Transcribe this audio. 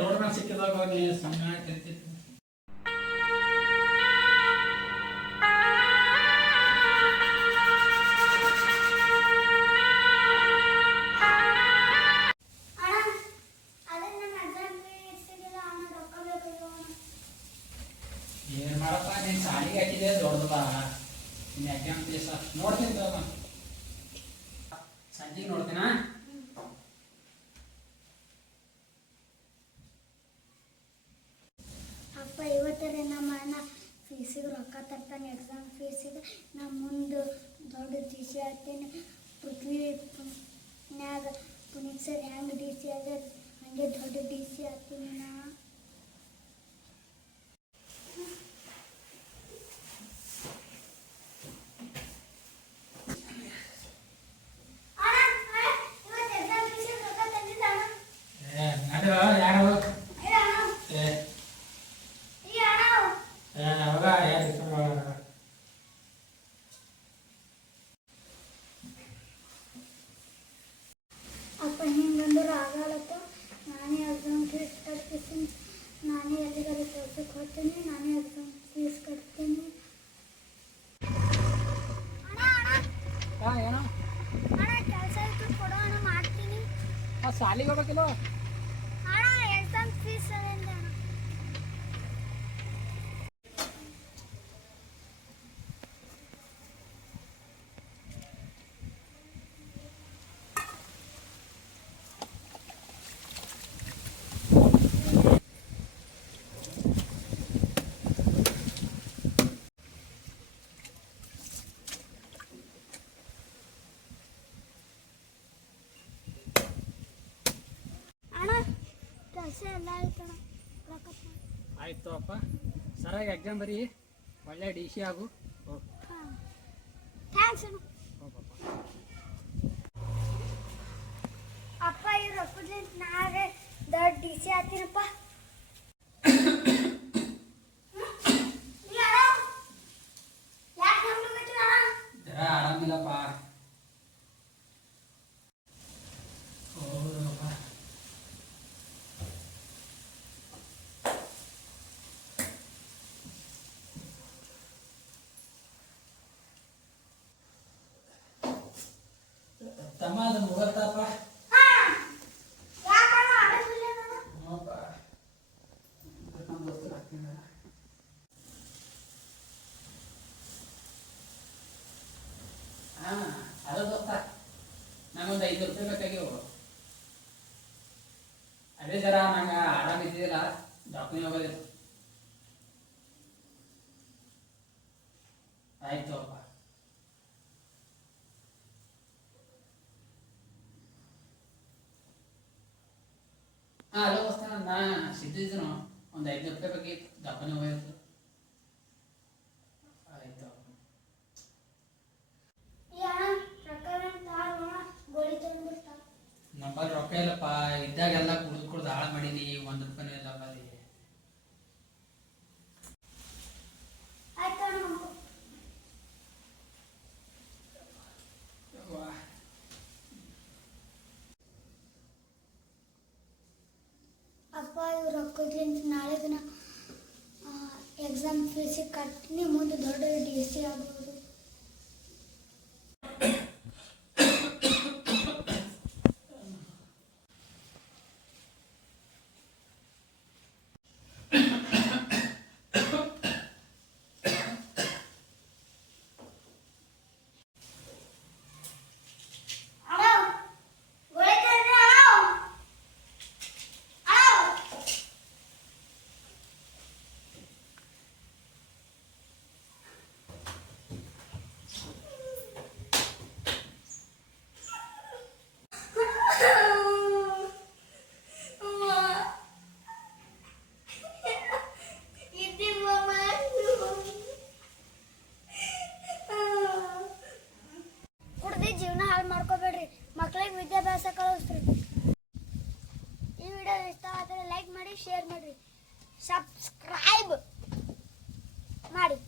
Road ಮೇಲೆ ಸಿಕ್ಕಿದಾಗ ನೀ ಸಮಯ ಕರಿತಿತ್ತು. ಏನು ಮಾಡಪ್ಪ ನೀನು ಸಾಲಿಗೆ ಹಾಕಿದೆ ದೊಡ್ಡದಪ್ಪ. ನೀನು ಯಾಕೆ ಅಂತ ನೋಡ್ತೀನಿ ತಗೋ, ಸಂಜೆಗೆ ನೋಡ್ತೀನಾ. ಅಪ್ಪ ಇವತ್ತರೆ ನಮ್ಮ ಅಣ್ಣ ಫೀಸಿಗೆ ರೊಕ್ಕ ತರ್ತಾನೆ, ಎಕ್ಸಾಮ್ ಫೀಸಿಗೆ. ನಾ ಮುಂದೆ ದೊಡ್ಡ ಡಿ ಸಿ ಆಗ್ತೇನೆ. ಪೃಥ್ವಿನ್ಯಾಗ ಪುನೀತ್ ಸರ್ ಹೆಂಗೆ ಡಿ ಸಿ ಆಗ್ಯಾರ ಹಂಗೆ ದೊಡ್ಡ ಡಿ ಸಿ ಆಗ್ತೀನಿ ನಾ. ಅಪ್ಪ ಹಿಂಗಂದ್ರೆ ಆಗಲ್ಲಪ್ಪ. ನಾನೇ ಎಕ್ಸಾಮ್ ಫೀಸ್ ಕಟ್ತೀನಿ, ನಾನೇ ಎಲ್ಲಿಗಾರ ಕೆಲ್ಸಕ್ಕೆ ಹೋಗ್ತೀನಿ, ನಾನೇ ಎಕ್ಸಾಮ್ ಫೀಸ್ ಕಟ್ತೀನಿ. ಏನೋ ಅಣ್ಣ ಕೆಲಸ ಇತ್ತು ಕೊಡೋ ಅಣ್ಣ, ಮಾಡ್ತೀನಿ. ಸಾಲಿಗೆ ಹೋಗ್ಬೇಕಿಲ್ಲ ಅಣ್ಣ ಎಕ್ಸಾಮ್ ಫೀಸ್ ಅದೇಂದ ಅಣ್ಣ. ಕೆಲಸ ಎಲ್ಲ ಆಯ್ತಣ್ಣ, ಆಯ್ತು ಅಪ್ಪ. ಸರಿಯಾಗಿ ಎಕ್ಸಾಮ್ ಬರೀ, ಒಳ್ಳೆ ಡಿ ಸಿ ಆಗು. ಹಾಂ ಥ್ಯಾಂಕ್ಸ್ ಅಣ್ಣ. ಅಪ್ಪ ಈ ರೊಕ್ಕದಿಂದ ನಾಳೆ ದೊಡ್ಡ ಡಿ ಸಿ ಆಗ್ತೀನಪ್ಪ. ಆರಾಮಿಲ್ಲಪ್ಪ. ತಮ್ಮ ಅದು ಮುಗತ್ತಪ್ಪ. ಅದು ದೋಸ್ತ, ನಂಗೊಂದು 5 ರೂಪಾಯಿ ಬೇಕಾಗಿವು. ಅದೇ ಜರ ನಂಗೆ ಆರಾಮಿದ್ದಿಲ್ಲ, ಡಾಕ್ಟರ್ ಹೋಗೋದಿತ್ತು. ಆಯ್ತು ಅಪ್ಪ. ಹಾಂ ಅಲೋ ದೋಸ್ತ, ನಾ ಸಿದ್ಧಿದ್ದನು, ಒಂದು 5 ರೂಪಾಯಿ ಬೇಕಿತ್ತು, ಡಾಕ್ಟರ್ ಹೋಗೋದಿತ್ತು. ಆಯ್ತು ನಂಬಲ್ಲಿ ರೊಕ್ಕ ಇಲ್ಲಪ್ಪ. ಇದ್ದಾಗೆಲ್ಲ ಕುಡ್ದು ಹಾಳು ಮಾಡೀನಿ, 1 ರೂಪಾಯಿನೂ ಇಲ್ಲಪ್ಪ ಅಲ್ಲಿ. ಅಪ್ಪ ಇವ್ರು ರೊಕ್ಕದ್ಲಿಂದ ನಾಳೆ ದಿನ ಎಕ್ಸಾಮ್ ಫೀಸಿಗೆ ಕಟ್ತೀನಿ, ಮುಂದೆ ದೊಡ್ಡ ಡಿ ಸಿ ಆಗ್ಬೋದು. ಮಾಡ್ಕೋಬೇಡ್ರಿ, ಮಕ್ಕಳಿಗೆ ವಿದ್ಯಾಭ್ಯಾಸ ಕಲಿಸ್ರಿ. ಈ ವಿಡಿಯೋ ಇಷ್ಟ ಆದರೆ ಲೈಕ್ ಮಾಡಿ, ಶೇರ್ ಮಾಡಿ, ಸಬ್ಸ್ಕ್ರೈಬ್ ಮಾಡಿ.